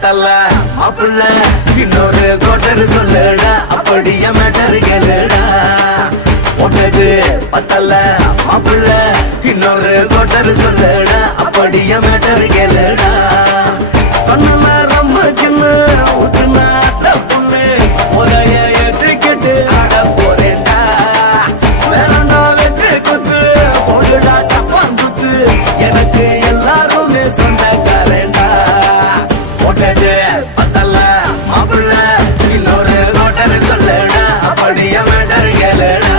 பத்தல மாப்புள்ள இன்னொரு கோட்டர் சொல்லுடா அப்படியே மேட்டர் கேளுடா ஒட்டது பத்தல மாப்புள்ள இன்னொரு கோட்டர் சொல்லுடா அப்படியே மேட்டர் கேளுடா கண்ணுல ரொம்ப சின்ன ஊத்துனா தப்புன்னு உரைய ஏத்துக்கிட்டு ஆட போறேன்டா வேறண்டா வெட்டு குத்து போடுடா டப்பாங்குத்து எனக்கு எல்லாருமே சொந்தக்காரேண்டா ஒட்டது பத்தல மாப்புள்ள இன்னொரு கோட்டர் சொல்லுடா அப்படியே மேட்டர் கேளுடா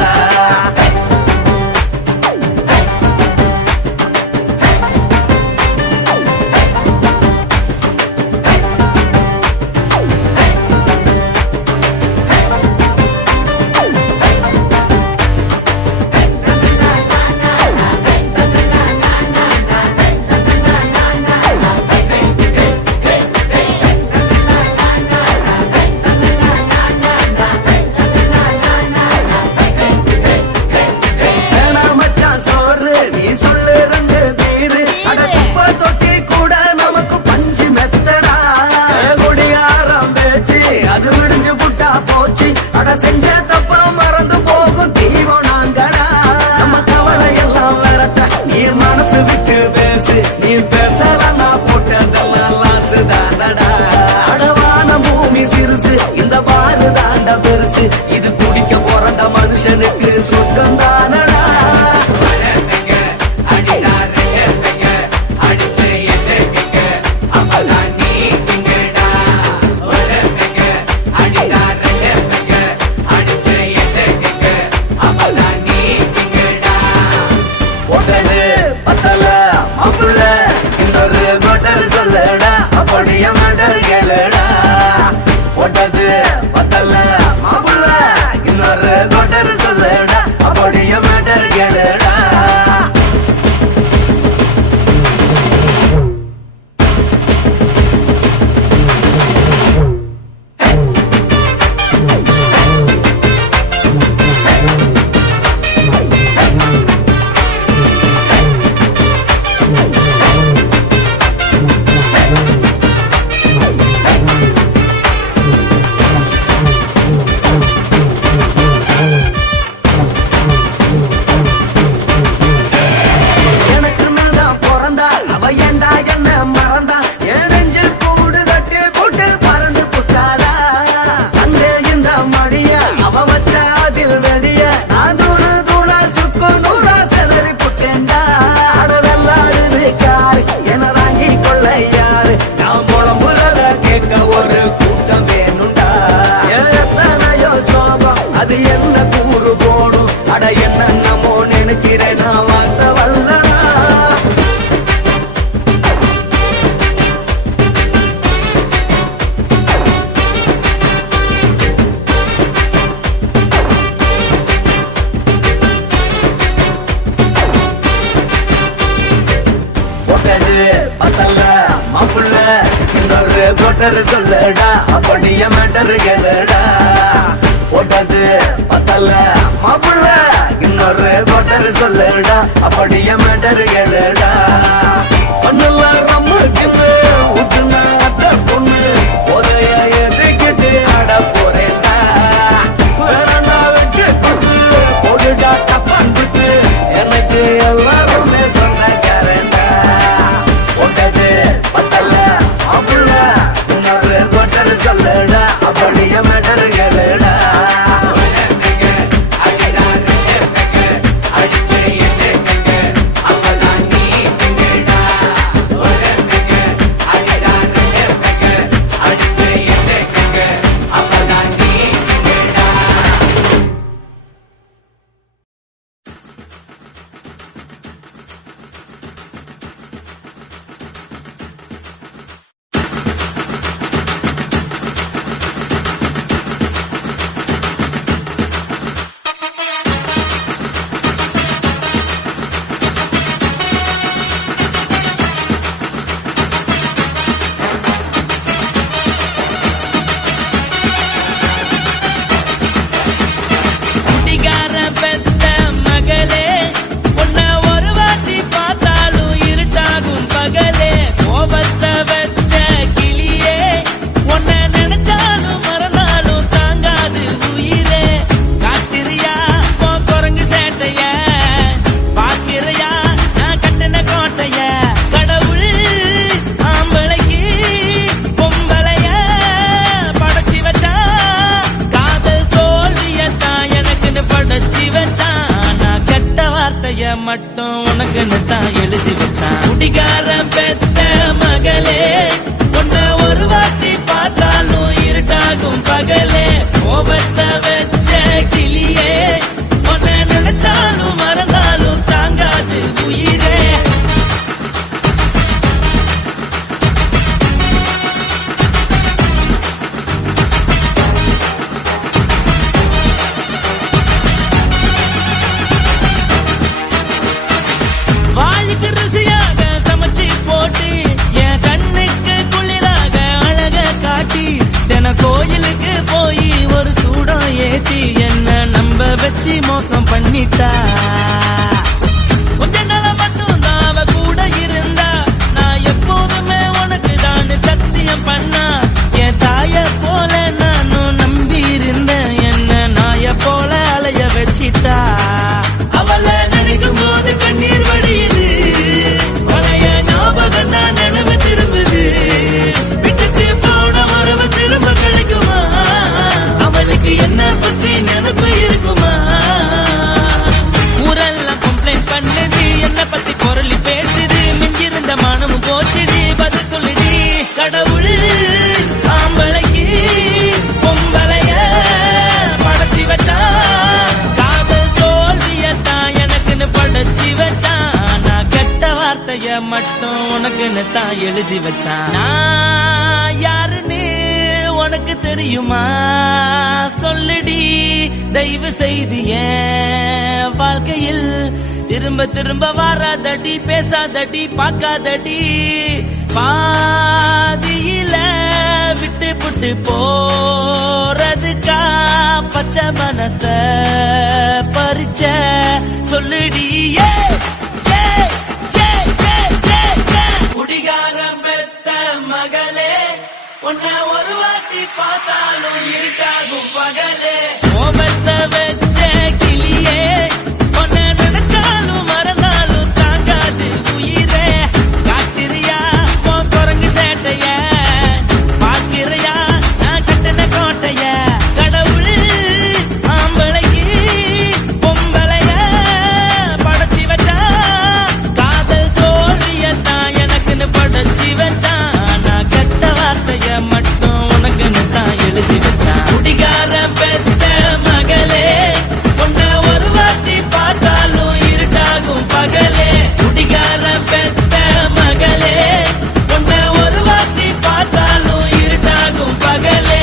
செஞ்ச தப்ப மறந்து போகும் தீவம் நாங்கடா நம்ம கவலை எல்லாம் வரட்ட நீ மனசு விட்டு பேசு நீ பேசலாம் நான் போட்டதெல்லாம் லாசு தானடா அடவான பூமி சிறுசு இந்த பாரு தாண்ட பெருசு இது குடிக்க பிறந்த மனுஷனுக்கு சொர்க்கம் தானடா சொல்லடா அப்படியே மேட்டர் கேளுடா ஒட்டது பத்தல மாப்புள்ள இன்னொரு கோட்டர் சொல்லடா அப்படியே மேட்டர் கேளுடா ஒரு கூட்டம் வேணுண்டா எத்தனையோ சோகம் அது என்ன கூறு போடும் அட என்னமோ நினைக்கிறேன் நான் வார்த்தை வல்லடா ஒட்டது பத்தல மாப்புள்ள இன்னொரு கோட்டர் சொல்லடா அப்படியே மேட்டர் கேளுடா ஒட்டது பத்தல மாப்புள்ள இன்னொரு கோட்டர் சொல்லடா அப்படியே மேட்டர் கேளுடா ஒண்ணுல ரொம்ப சின்ன ஊத்துனா அத்த பொண்ணு உரைய எதுக்கிட்டு ஆட போறேன்டா வேறண்டா வெட்டு குத்து போடுடா டப்பாங்குத்து எனக்கு எல்லாருமே சொந்தக்காரேன்டா ஒட்டது பத்தல மாப்புள்ள இன்னொரு கோட்டர் சொல்லடா அப்படியே மேட்டர் கேளுடா மட்டும் உனக்குன்னு தான் எழுதி வச்சான். குடிகாரன் பெத்த மகளே, உன்னை ஒரு வாட்டி பார்த்தாலும் இருட்டாகும் பகலே. கோபத்தை வச்ச கிளியே, உன்னை நினைச்சாலும் மறந்தாலும் தாங்காது உயிரே. வாளுக்கு ருசியாக சமைச்சு போட்டு என் கண்ணுக்கு குளிராக அழக காட்டி தின கோயிலுக்கு போய் ஒரு சூடம் ஏத்தி என்ன நம்ப வச்சு மோசம் பண்ணிட்டா. கொஞ்ச நாள் மட்டும் தான் அவ கூட இருந்தா, நான் எப்போதுமே உனக்கு தான் சத்தியம் பண்ணா. என் தாய போல நானும் நம்பி இருந்தேன், என்ன நாய போல அலைய வச்சிட்டா. அவளை நினைக்கும் போது கண்ணீர் வடியுது, பழைய ஞாபகம் தான் நினைவு திரும்புது. விட்டுட்டு போன உறவு திரும்ப கிடைக்குமா? அவளுக்கு என்ன பத்தி நினைப்பு இருக்குமா? ஊரெல்லாம் கம்ப்ளைண்ட் பண்ணுது, என்ன பத்தி பொருளி பேசுது. மிஞ்சிருந்த மானமும் போச்சுடி, பதில் சொல்லுடி. கடவுள் ஆம்பளைக்கு பொம்பளைய படைச்சி வச்சா, காதல் தோல்வியத்தான் எனக்குன்னு படைச்சி வச்சான். நான் கெட்ட வார்த்தைய மட்டும் உனக்குன்னு தான் எழுதி வச்சான். நான் யாருன்னு உனக்கு தெரியுமா? சொல்லுடி தயவு செய்து என் வாழ்க்கையில் திரும்ப திரும்ப வராதடி, பேசாதடி, பார்க்காதடி. பாதியில விட்டு புட்டு போறதுக்கா பச்சை மனச பறிச்ச சொல்லுடி. குடிகாரம் பெத்த மகளே, உன்னை ஒரு வாட்டி பார்த்தாலும் இருட்டாகும் பகலே. கோபத்தை வச்ச கிளியே, உன்னை நினைச்சாலும் மறந்தாலும் தாங்காது உயிரே. காத்திரியா உன் குரங்கு சேட்டைய, பாக்கிறையா நான் கட்டின கோட்டைய. கடவுள் ஆம்பளைக்கு பொம்பளைய படைச்சி வச்சா, காதல் தோல்வியத்தான் எனக்குன்னு படைச்சி வச்சான். நான் கெட்ட வார்த்தைய மட்டும் உனக்குன்னு தான் எழுதி வச்சான். குடிகார பெத்த மகளே, உன்னை ஒரு வாட்டி பார்த்தாலும் இருட்டாகும் பகலே. குடிகார பெத்த மகளே, உன்னை ஒரு வாட்டி பார்த்தாலும் இருட்டாகும் பகலே.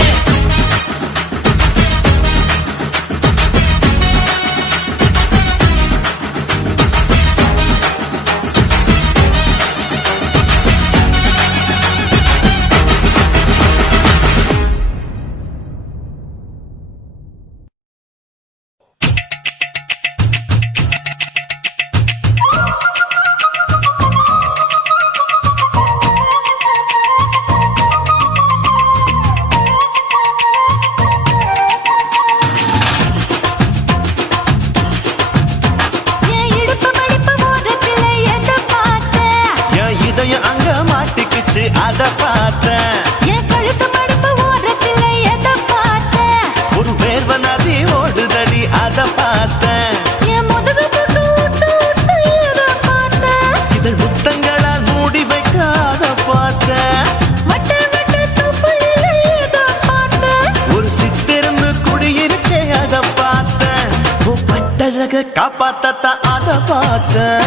என் இடுப்பு மடிப்பு ஓரத்துல எதை பார்த்தேன்? என் இதயம் அங்க மாட்டிக்கிச்சு அத பார்த்தேன். என் கழுத்து மடிப்பு ஓரத்துல எதை பார்த்தேன்? ஒரு வேர்வ நதி ஓடுதடி அத பார்த்தேன். என் முதுகு புட்டு விட்டு விட்டு எதை பார்த்தேன்? இதழ் முத்தங்களால் மூடி வைக்க அத பார்த்தேன். வட்ட வட்ட தொப்புளில எதை பார்த்தேன்? ஒரு சித்திருந்து குடியிருக்கே அத பார்த்தேன். உன் பட்டழக காப்பாத்தத்தான் அத பார்த்தேன்.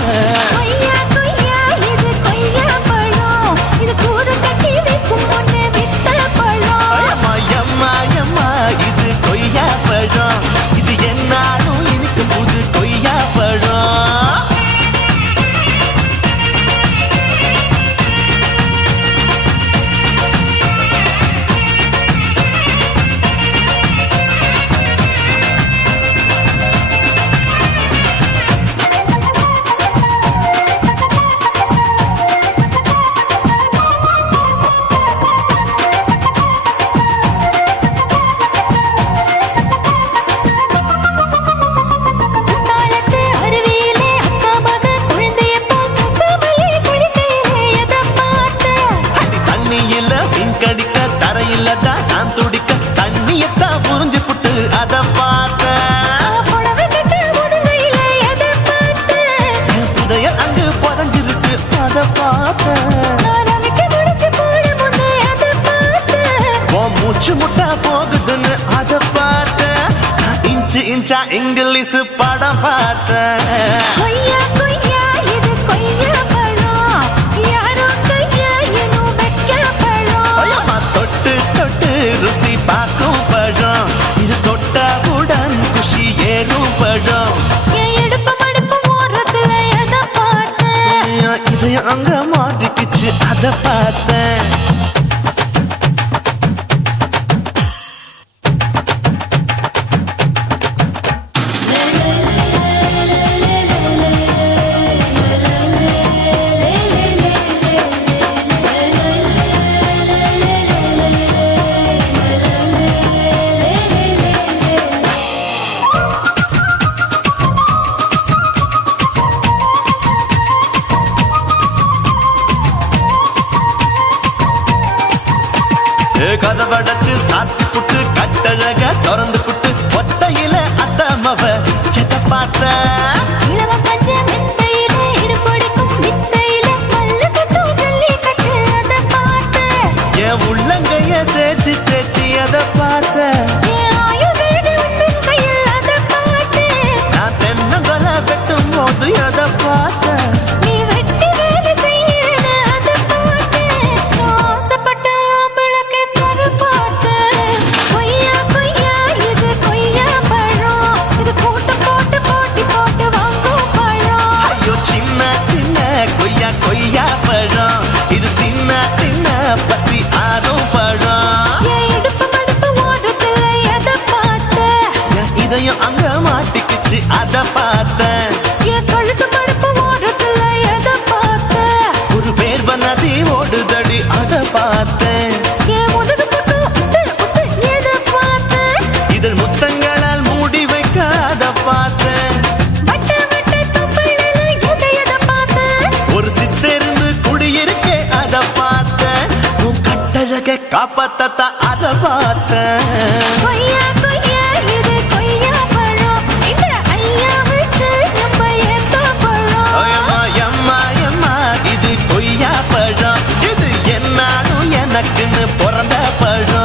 கொய்யா கொய்யா இது கொய்யா பழம், இது கூட கட்டி வைக்கும் முன்னே வித்த பழம். அம்மா எம்மா எம்மா இது கொய்யா பழம், இது என்னாலும் இனிக்கும் புது கொய்யா பழம். மூச்சு முட்டா போகுதுன்னு அத பார்த்தேன் இன்ச்சு இன்ச்சா இங்கிலீஷ் படம் பார்த்தேன் கொய்யா கொய்யா இது கொய்யா பழம் யாரோ கையா இன்னும் வைக்க பழம் தொட்டு தொட்டு ருசி பார்க்கும் பழம் இது தொட்டாவுடன் குஷி ஏறும் பழம் என் இடுப்பு மடுப்பு ஓரத்துல எதை பார்த்தேன் இதயம் அங்க மாட்டிக்கிச்சு அத பார்த்தேன் கதவடைச்சு சாத்தி புட்டு கட்டழக திறந்து புட்டு ஒத்தையில அத்தமவ செத்த பார்த்த இளவ பஞ்ச மெத்தையில இடுப்பொடிக்கும் வித்தையில மல்லு கட்டும் ஜல்லி கட்டு அதை பார்த்தேன் என் உள்ளங்கைய தேய்ச்சி தேய்ச்சி அத பார்த்த என் ஆயுர்வேத உந்தன் கையில் அதை பார்த்தேன் நான் தென்னங்கொலை வெட்டும் போது அத பார்த்த நீ வெட்டி வேலை செய்யறது அதை பார்த்தேன் ஆசைப்பட்ட ஆம்பளுக்கு தர பார்த்தேன் கொய்யா கொய்யா இது கொய்யா பழம் இது போட்டு போட்டு போட்டி போட்டு வாங்கும் பழம் ஐயோ சின்ன சின்ன கொய்யா கொய்யா பழம் இது தின்ன தின்ன பசி ஆறும் பழம் என் இடுப்பு மடுப்பு ஓரத்துல எதை பார்த்தேன் என் இதயம் அங்க மாட்டிக்கிச்சு அத பார்த்தேன் என் கழுத்து மடுப்பு ஓரத்துல எதை பார்த்தேன் ஒரு வேர்வ நதி ஓடுதடி அத பார்த்தேன் என் முதுகு புட்டு உத்து உத்து எதை பார்த்தேன் இதழ் முத்தங்களால் மூடி வைக்க அத பார்த்தேன் வட்ட வட்ட தொப்பையில எதை பார்த்தேன் ஒரு சித்தெருந்து குடியிருக்கே அத பார்த்தேன் உன் கட்டழக காப்பாத்தத்தா அத பார்த்தேன் கொய்யா கொய்யா இது கொய்யா பழம் இந்த ஐயா விட்டு நம்ம ஏத்த பழம் அம்மா எம்மா எம்மா இது கொய்யா பழம் இது என்னாலும் எனக்குன்னு பிறந்த பழம்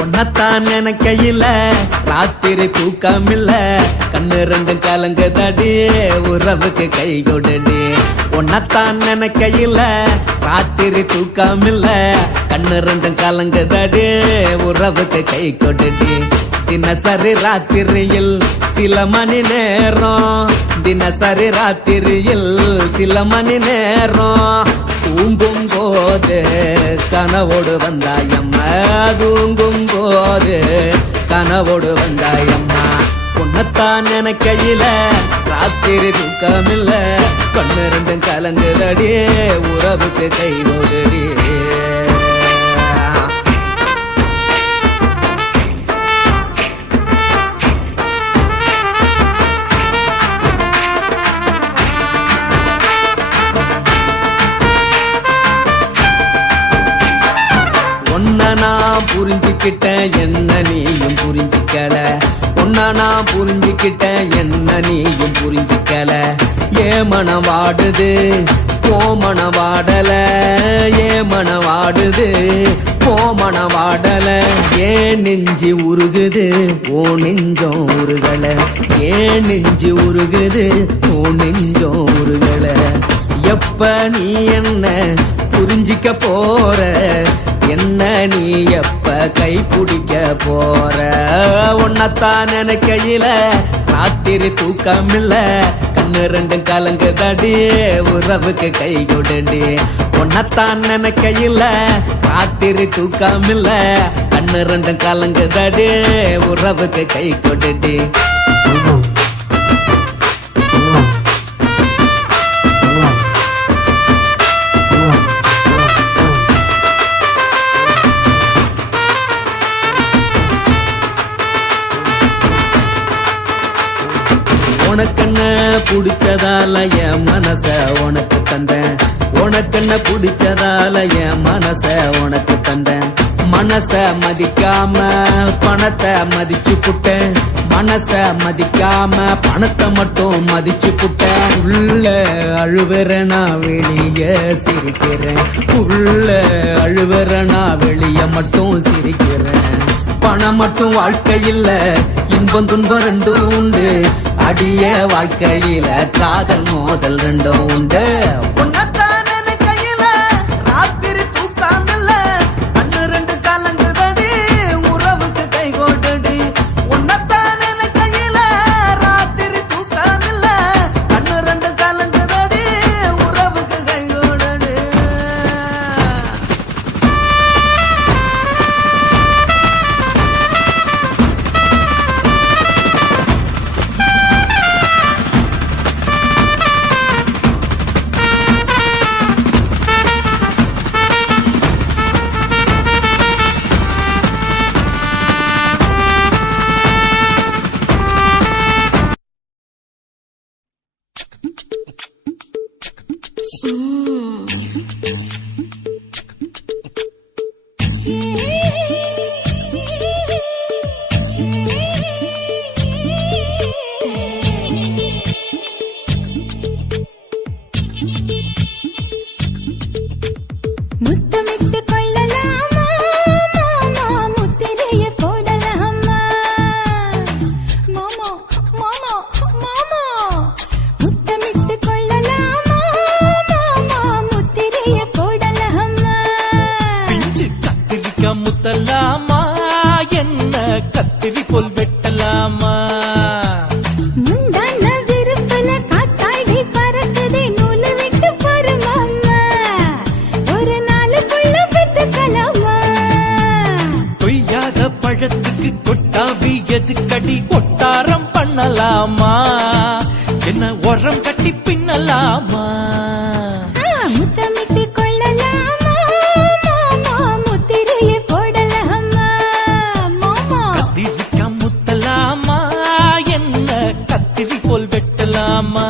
உன்னத்தான் நினைக்கையில ராத்திரி தூக்கமில்ல கண்ணு ரெண்டும் கலங்குதடி உறவுக்கு கை கொடுடி உன்னத்தான் நினைக்கையில ராத்திரி தூக்கமில்ல கண்ணு ரெண்டும் கலங்குதடி உறவுக்கு கை கொடுடி தினசரி ராத்திரியில் சில மணி நேரம் தினசரி ராத்திரியில் சில மணி நேரம் தூங்கும் போது கனவோடு வந்தாயம்மா தூங்கும் போது கனவோடு வந்தாயம்மா உன்னத்தான் நினைக்கையில ராத்திரி தூக்கமில்ல கண்ணு ரெண்டும் கலங்குதடி உறவுக்கு கை ஓடுடி நான் புரிஞ்சுக்கிட்டேன் என்ன நீயும் புரிஞ்சுக்கல உன்ன நான் புரிஞ்சுக்கிட்டேன் என்ன நீயும் புரிஞ்சுக்கல ஏன் மனம் வாடுது ஓ மனம் வாடல ஏன் மனம் வாடுது ஓ மனம் வாடல ஏன் நெஞ்சு உருகுது ஓ நெஞ்சம் உருகல ஏன் நெஞ்சு உருகுது ஓ நெஞ்சம் உருகல எப்ப நீ என்ன புரிஞ்சிக்க போற என்ன நீ எப்ப கை பிடிக்க போற உன்னத்தான் நினைக்கையில ராத்திரி தூக்கமில்ல கண்ணு ரெண்டும் கலங்குதடி உறவுக்கு கை கொடுடி உன்னத்தான் நினைக்கையில ராத்திரி தூக்கமில்ல கண்ணு ரெண்டும் கலங்குதடி உறவுக்கு கை கொட்டுடி உனக்கென்ன பிடிச்சதால என் மனச உனக்கு தந்தேன் உனக்கென்ன பிடிச்சதால என் மனச உனக்கு தந்தேன் மனச மதிக்காம பணத்தை மதிச்சு புட்டேன் மனச மதிக்காம பணத்தை மட்டும் மதிச்சு புட்டேன் உள்ள அழுவுற நான் வெளிய சிரிக்கிறேன் உள்ள அழுவுற நான் வெளிய மட்டும் சிரிக்கிறேன் பணம் மட்டும் வாழ்க்கையில் இன்பம் துன்பம் ரெண்டும் உண்டு அடிய வாழ்க்கையில காதல் மோதல் ரெண்டும் உண்டு உன்னத்தான் நினைக்கையில ராத்திரி தூக்காமல்ல கண்ணு ரெண்டு கலங்குதடி உறவுக்கு கை கோட்டடி உன்னத்தான் நினைக்கையில ராத்திரி தூக்காமல்ல கண்ணு ரெண்டு கலங்குதடி உறவுக்கு கை கோட்டடி முத்தமிட்டு கொள்ளலாமா மாமா முத்திரைய போடலாமா மாமா மாமா மாமா முத்தமிட்டு கொள்ளலாமா மாமா முத்திரைய போடலாமா பிஞ்சு கத்திரிக்கா முத்தலாமா என்ன கத்திரி போல் வெட்டலாமா முந்தான விருப்பல காத்தாடி பறக்குதே நூலு விட்டு பருமாமா ஒரு நாளுக்குள்ள பெத்துக்கலாமா கொய்யாத பழத்துக்கு கொட்டாவி எதுக்கடி கொட்டாரம் பண்ணலாமா என்ன உரம் கட்டி பின்னலாமா முத்தமிட்டு கொள்ளலாமா மாமா முத்திரைய போடலாமா மாமா கத்திரிக்கா முத்தலாமா என்ன கத்திரி போல் வெட்டலாமா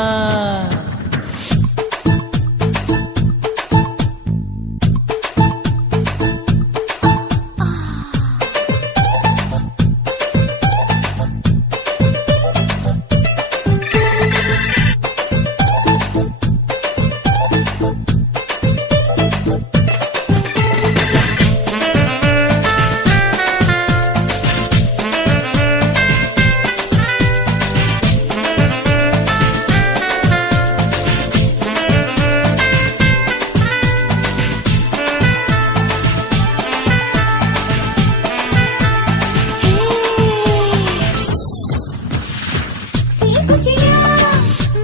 தீக்குச்சியா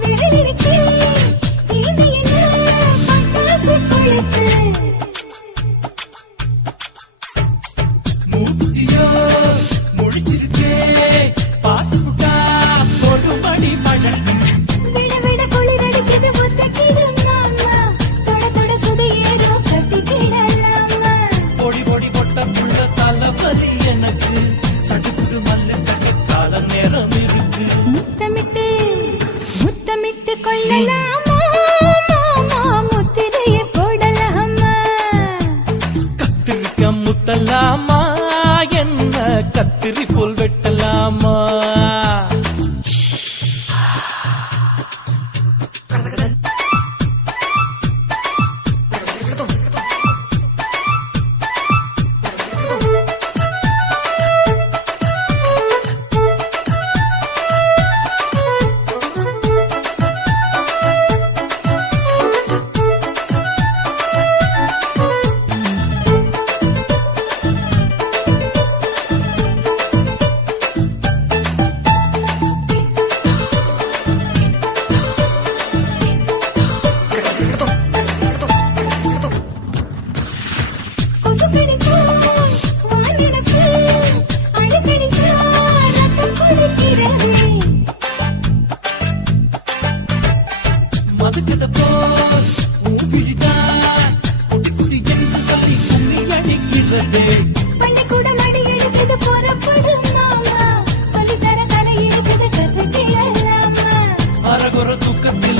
விரலிருக்கு தீதையில பட்டாசு கொளுத்து மூத்தியோ முடிச்சிருக்கே பாத்துட்டா பொறுபடி பழக்கம் விட விட குளிர் அடிக்குது ஒத்தக்கிடும் மாமா தொட தொட சுதையேறும் கட்டிக்கிடலாமா பொடி பொடி கொட்ட புள்ள தலைவலி எனக்கு சடுக்குடு மல்ல கால நேரம் இருக்கு முத்தமிட்டு முத்தமிட்டு கொள்ளலாமா மாமா முத்திரைய போடலாமா கத்திரிக்கா முத்தலாமா என்ன கத்திரி போல் வெட்டலாமா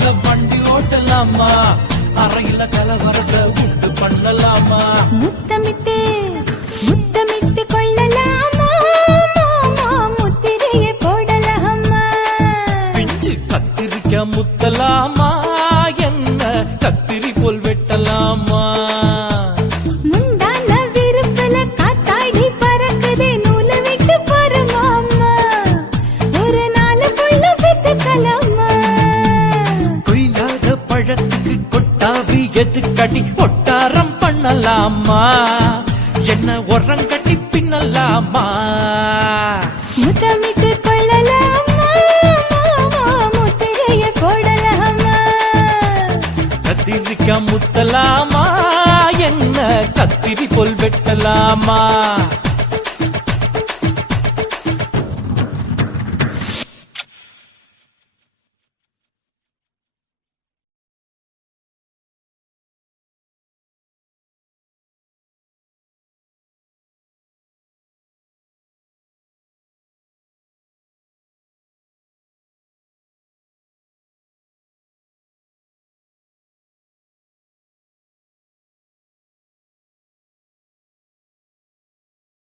கார்ல வண்டி ஓட்டலாமா அறையில கலவரத்தை உண்டு பண்ணலாமா முத்தமிட்டு முத்தமிட்டு கொள்ளலாமா மாமா முத்திரையை போடலாமா பிஞ்சு கத்திரிக்க முத்தலாமா என்ன கத்திரி போல் வெட்டலாமா முந்தான விருப்பல காத்தாடி பறக்குதே நூல விட்டு போற மாமா ஒரு நாள் புள்ள பெத்துக்கலாமா கொய்யாத பழத்துக்கு கொட்டாவி எதுக்கடி ஒட்டாரம் பண்ணலாமா என்ன உரங்கட்டி பின்னலாமா முத்தமிட்டு கொள்ளலாமா மாமா முத்திரையை போடலாமா கத்திரிக்க முத்தலாமா என்ன கத்திரி போல் வெட்டலாமா